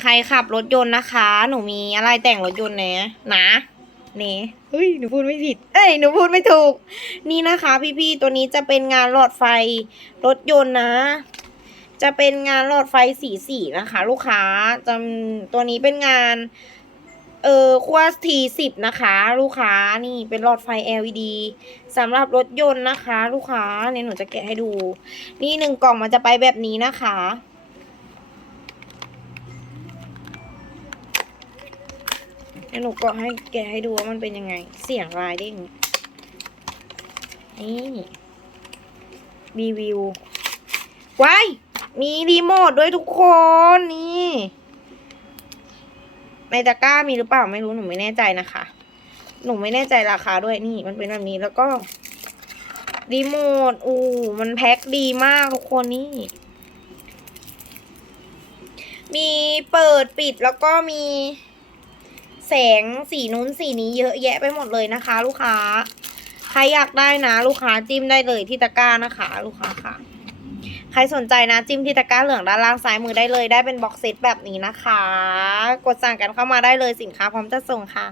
ใครขับรถยนต์นะคะ หนูมีอะไรแต่งรถยนต์เนะนะเนะเฮ้ยหนูพูดไม่ผิด เอ้ยหนูพูดไม่ถูก นี่นะคะ พี่ๆตัวนี้จะเป็นงานหลอดไฟรถยนต์นะ จะเป็นงานหลอดไฟสีสีนะคะ ลูกค้าจำตัวนี้เป็นงานเออขั้วทีสิบนะคะ ลูกค้านี่เป็นหลอดไฟ LED สำหรับรถยนต์นะคะ ลูกค้าเนี่ยหนูจะแกะให้ดู นี่หนึ่งกล่องมันจะไปแบบนี้นะคะ ให้หนูก็ให้แกให้ดูว่ามันเป็นยังไง เสียงรายเด้งนี่รีวิวว้ายมีรีโมทด้วยทุกคนนี่ในตะกร้ามีหรือเปล่าไม่รู้หนูไม่แน่ใจนะคะ หนูไม่แน่ใจราคาด้วยนี่ มันเป็นแบบนี้แล้วก็รีโมทอู้มันแพ็คดีมากทุกคนนี่ มีเปิดปิดแล้วก็มี แสงสีนู้นสีนี้เยอะแยะไปหมดเลยนะคะ ลูกค้า ใครอยากได้นะ ลูกค้าจิ้มได้เลยที่ตะกร้านะคะ ลูกค้าค่ะ ใครสนใจนะจิ้มที่ตะกร้าเหลืองด้านล่างซ้ายมือได้เลย ได้เป็นบ็อกเซตแบบนี้นะคะ กดสั่งกันเข้ามาได้เลยสินค้าพร้อมจะส่งค่ะ